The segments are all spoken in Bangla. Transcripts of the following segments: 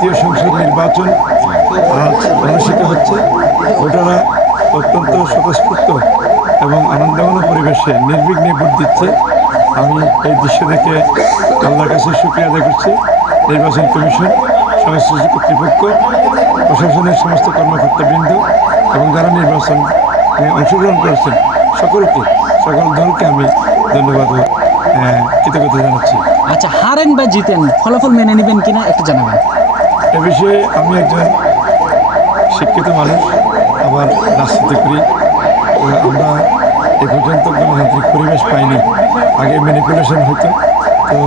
জাতীয় সংসদ নির্বাচন আজ অনুষ্ঠিত হচ্ছে। ভোটাররা অত্যন্ত স্বতঃস্ফূর্ত এবং আনন্দঘন পরিবেশে নির্বিঘ্নে ভোট দিচ্ছে। আমি এই দৃশ্য দেখে আল্লাহর কাছে শুকরিয়া আদায় করছি। নির্বাচন কমিশন, সংশ্লিষ্ট কর্তৃপক্ষ, প্রশাসনের সমস্ত কর্মকর্তাবৃন্দ এবং যারা নির্বাচনে অংশগ্রহণ করেছেন সকল দলকে আমি ধন্যবাদ ও কৃতজ্ঞতা জানাচ্ছি। আচ্ছা, হারেন বা জিতেন ফলাফল মেনে নেবেন কিনা একটু জানাবেন। এ বিষয়ে আমি একজন শিক্ষিত মানুষ, আবার রাজনীতি করি। আমরা এ পর্যন্ত গণতান্ত্রিক পরিবেশ পাইনি। আগে ম্যানিপুলেশন হতো, তো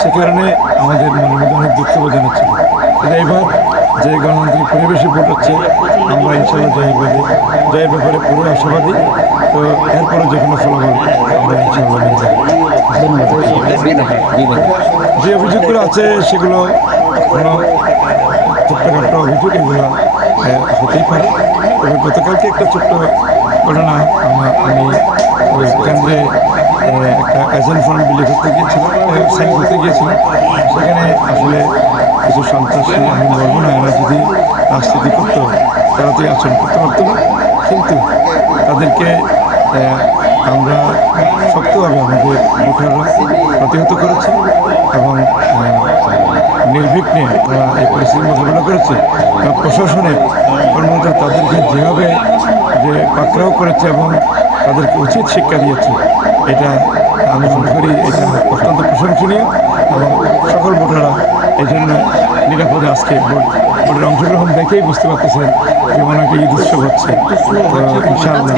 সে কারণে আমাদের মনের মধ্যে অনেক দুঃখ বোঝানো ছিল। কিন্তু এবার যে গণতান্ত্রিক পরিবেশে ভোট হচ্ছে, আমরা ইনশাল্লাহ জয়ের ব্যাপারে পুরো আশাবাদী। তো এরপরও যে কোনো ফলাফল আমরা ইনশাল্লাহ নিয়ে যাব। যে অভিযোগগুলো আছে সেগুলো কোনো ছোট্টখাট্ট অভিযোগ, এগুলো হতেই পারে। তবে গতকালকে একটা ছোট্ট ঘটনা, আমি ওই কেন্দ্রে একটা এজেন্ট ফর্ম বিলি করতে গিয়েছিলাম, সাইন করতে গিয়েছিলাম। সেখানে আসলে কিছু সন্ত্রাসী, আমি বলবো না এরা যদি রাজনীতি করতো তারা তো আচরণ করতে পারতো না, কিন্তু তাদেরকে আমরা শক্তভাবে আমাদের ভোটাররা প্রতিহত করেছে এবং নির্বিঘ্নে তারা এই পরিস্থিতির মোকাবিলা করেছে। প্রশাসনের কর্মকর্তা তাদেরকে যেভাবে পাকড়াও করেছে এবং তাদেরকে উচিত শিক্ষা দিয়েছে, এটা আমি মনে করি এটা অত্যন্ত প্রশংসনীয়। এবং সকল ভোটাররা এই জন্য নিরাপদে আজকে ভোটের অংশগ্রহণ দেখেই বুঝতে পারতেছেন যে মনে একটা ঈদ উৎসব হচ্ছে। তো ইনশাআল্লাহ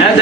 হ্যাঁ